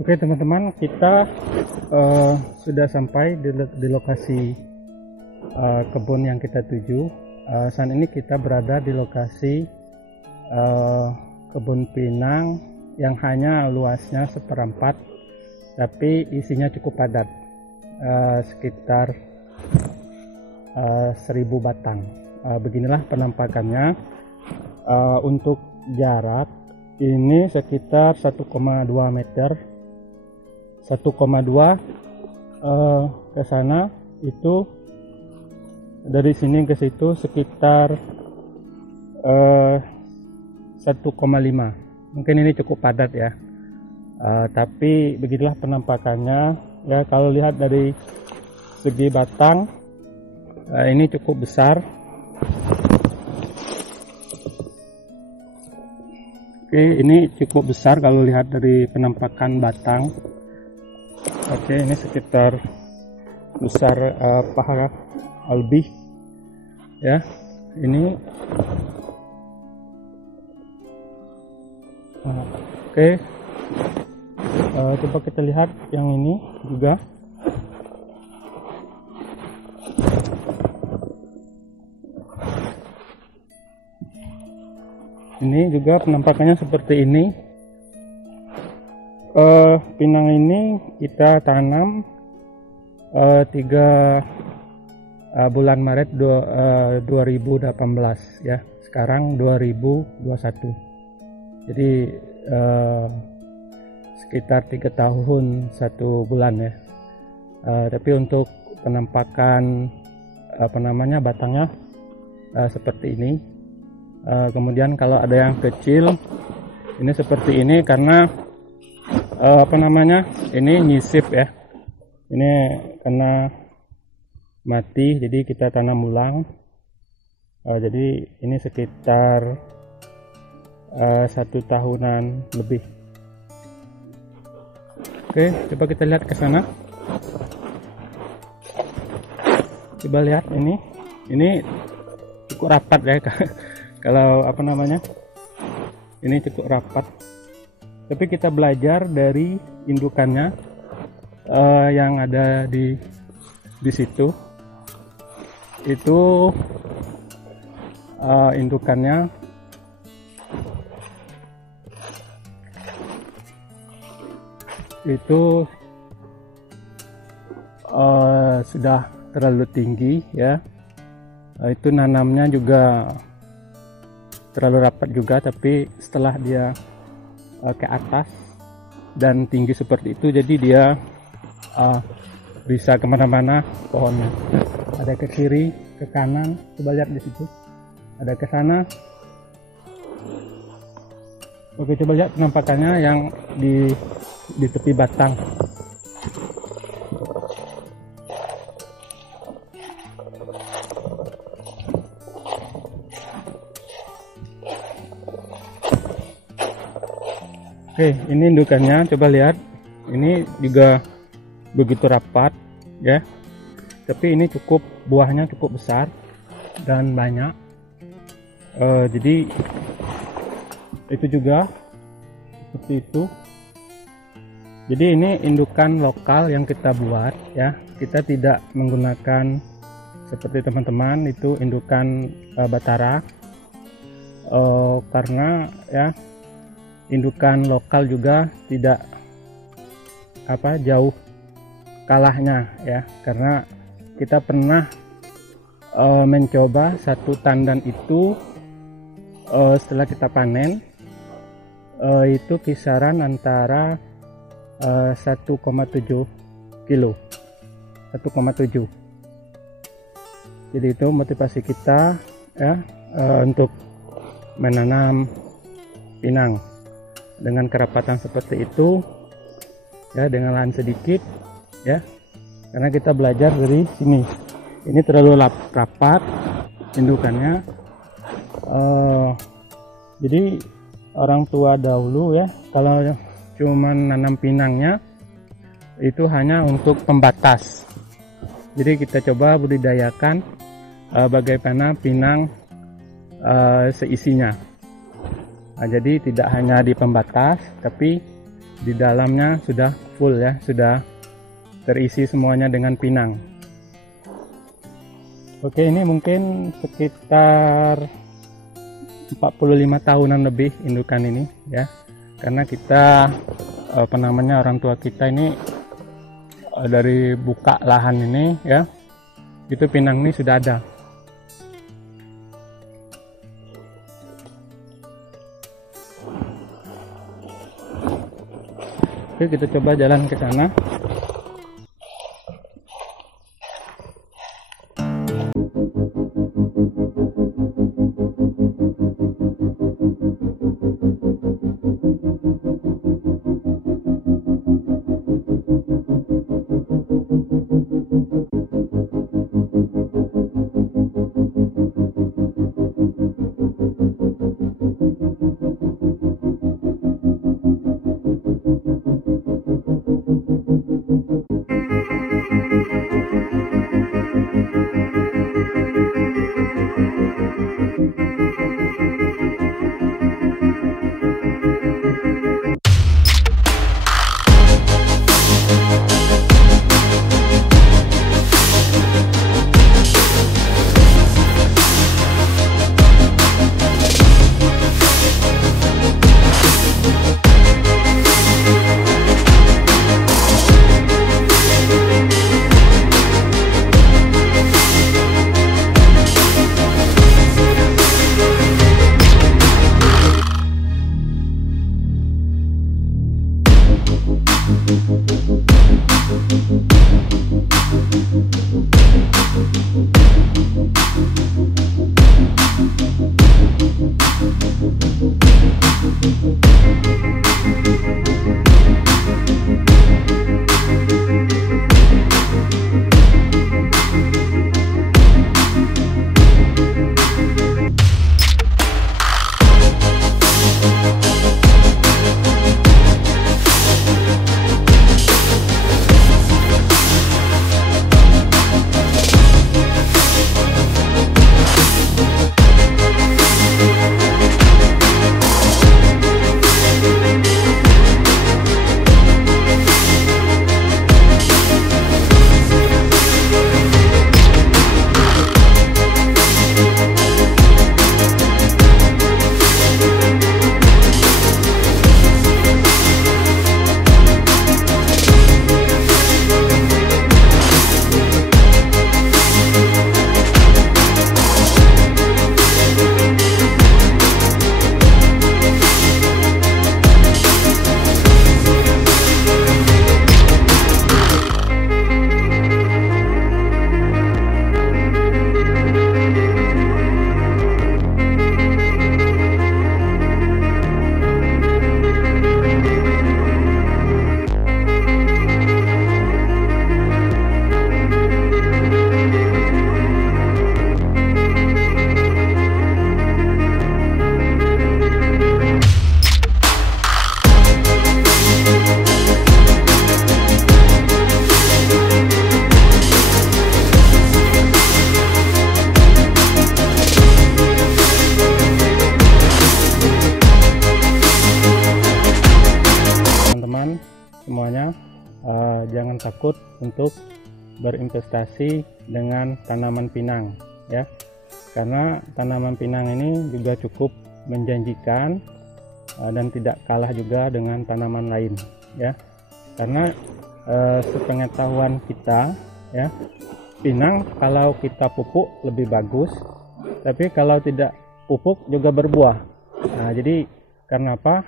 Oke teman-teman, kita sudah sampai di lokasi kebun yang kita tuju. Saat ini kita berada di lokasi kebun pinang yang hanya luasnya seperempat, tapi isinya cukup padat, sekitar 1000 batang. Beginilah penampakannya. Untuk jarak ini sekitar 1,2 meter. 1,2 ke sana, itu dari sini ke situ sekitar 1,5. Mungkin ini cukup padat ya, tapi begitulah penampakannya ya. Kalau lihat dari segi batang, ini cukup besar. Oke, ini cukup besar kalau lihat dari penampakan batang. Oke, ini sekitar besar paha lebih ya. Ini oke. Coba kita lihat yang ini juga. Ini juga penampakannya seperti ini. Pinang ini kita tanam 3 bulan Maret 2018 ya. Sekarang 2021. Jadi sekitar 3 tahun 1 bulan ya. Tapi untuk penampakan batangnya seperti ini. Kemudian kalau ada yang kecil, ini seperti ini karena ini nyisip ya. Ini karena mati, jadi kita tanam ulang. Jadi ini sekitar 1 tahunan lebih. Oke, coba kita lihat ke sana. Coba lihat ini cukup rapat ya. Kalau ini cukup rapat. Tapi kita belajar dari indukannya yang ada di situ. Itu indukannya itu sudah terlalu tinggi ya. Itu nanamnya juga terlalu rapat juga, tapi setelah dia ke atas dan tinggi seperti itu, jadi dia bisa kemana-mana pohonnya. Ada ke kiri, ke kanan, coba lihat di situ. Ada ke sana. Oke, coba lihat penampakannya yang di tepi batang. Oke, ini indukannya, coba lihat. Ini juga begitu rapat ya. Tapi ini buahnya cukup besar dan banyak. Jadi itu juga seperti itu. Jadi ini indukan lokal yang kita buat ya. Kita tidak menggunakan seperti teman-teman itu indukan Batara, karena ya indukan lokal juga tidak jauh kalahnya ya, karena kita pernah mencoba satu tandan itu setelah kita panen itu kisaran antara 1,7 kilo, 1,7. Jadi itu motivasi kita ya, untuk menanam pinang dengan kerapatan seperti itu ya, dengan lahan sedikit ya, karena kita belajar dari sini. Ini terlalu rapat indukannya. Jadi orang tua dahulu ya, kalau cuma nanam pinangnya itu hanya untuk pembatas. Jadi kita coba budidayakan bagaimana pinang seisinya. Nah, jadi tidak hanya di pembatas, tapi di dalamnya sudah full ya, sudah terisi semuanya dengan pinang. Oke, ini mungkin sekitar 45 tahunan lebih indukan ini ya, karena kita orang tua kita ini dari buka lahan ini ya, itu pinang ini sudah ada. Oke, kita coba jalan ke sana. Semuanya jangan takut untuk berinvestasi dengan tanaman pinang ya, karena tanaman pinang ini juga cukup menjanjikan dan tidak kalah juga dengan tanaman lain ya, karena sepengetahuan kita ya, pinang kalau kita pupuk lebih bagus, tapi kalau tidak pupuk juga berbuah. Nah, jadi karena apa?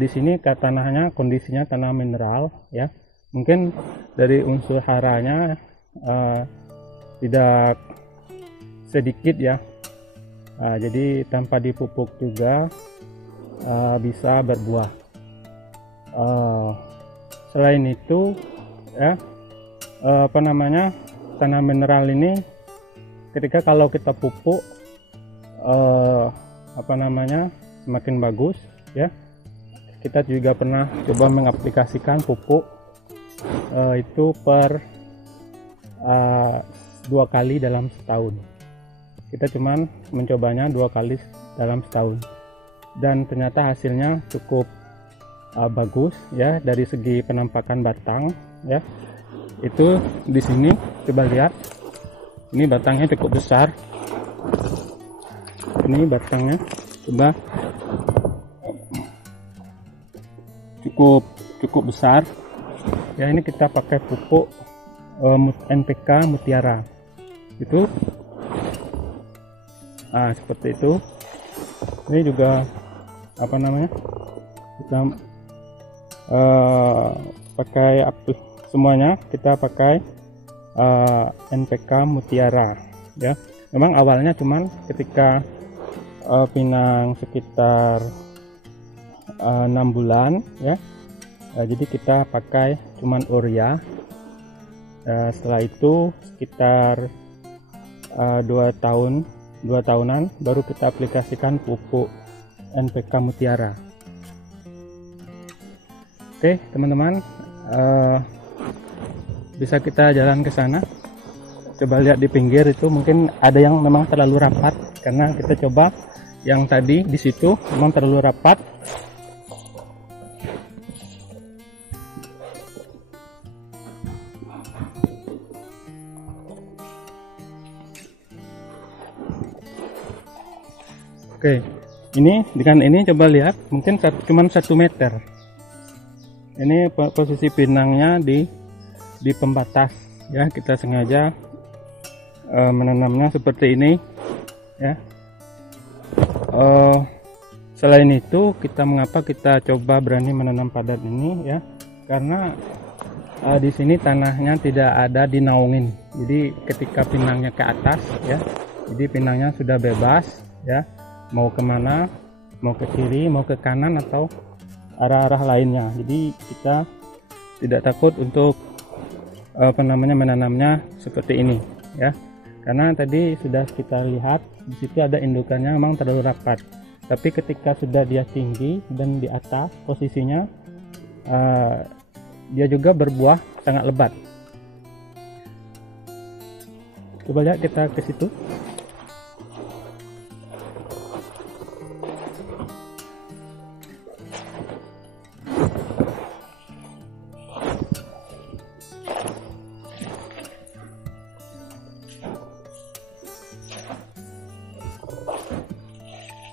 Di sini tanahnya kondisinya tanah mineral ya, mungkin dari unsur haranya tidak sedikit ya, jadi tanpa dipupuk juga bisa berbuah. Selain itu ya, tanah mineral ini ketika kalau kita pupuk semakin bagus ya. Kita juga pernah coba mengaplikasikan pupuk itu per 2 kali dalam setahun. Kita cuman mencobanya 2 kali dalam setahun, dan ternyata hasilnya cukup bagus ya dari segi penampakan batang ya. Itu di sini coba lihat, ini batangnya cukup besar, ini batangnya coba cukup besar ya. Ini kita pakai pupuk NPK Mutiara itu, seperti itu. Ini juga apa namanya, kita pakai semuanya kita pakai NPK Mutiara ya. Memang awalnya cuman ketika pinang sekitar 6 bulan ya, jadi kita pakai cuman urea. Setelah itu sekitar 2 tahunan baru kita aplikasikan pupuk NPK Mutiara. Oke teman-teman, bisa kita jalan ke sana. Coba lihat di pinggir itu, mungkin ada yang memang terlalu rapat, karena kita coba yang tadi di situ memang terlalu rapat. Oke, ini dengan ini coba lihat, mungkin cuman 1 meter. Ini posisi pinangnya di pembatas ya. Kita sengaja menanamnya seperti ini ya. Selain itu, mengapa kita coba berani menanam padat ini ya, karena di sini tanahnya tidak ada dinaungin. Jadi ketika pinangnya ke atas ya, jadi pinangnya sudah bebas ya, mau kemana, mau ke kiri, mau ke kanan, atau arah-arah lainnya. Jadi kita tidak takut untuk menanamnya seperti ini ya, karena tadi sudah kita lihat di situ ada indukannya memang terlalu rapat. Tapi ketika sudah dia tinggi dan di atas posisinya, dia juga berbuah sangat lebat. Coba lihat, kita ke situ.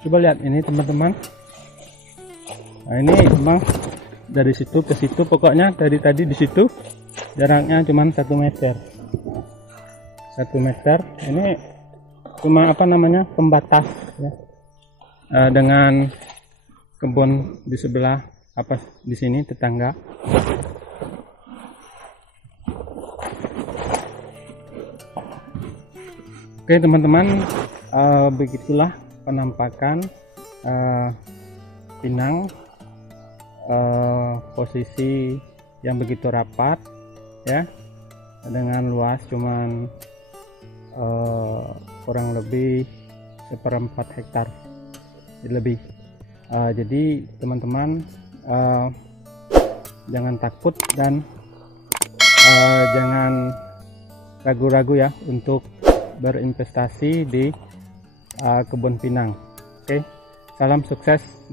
Coba lihat ini teman-teman. Nah, ini memang dari situ ke situ, pokoknya dari tadi di situ jaraknya cuma 1 meter. 1 meter. Ini cuma pembatas ya, dengan kebun di sebelah di sini tetangga. Oke teman-teman, begitulah penampakan pinang posisi yang begitu rapat ya, dengan luas cuman kurang lebih 1/4 hektar lebih. Jadi teman-teman jangan takut dan jangan ragu-ragu ya untuk berinvestasi di kebun pinang. Oke, salam sukses.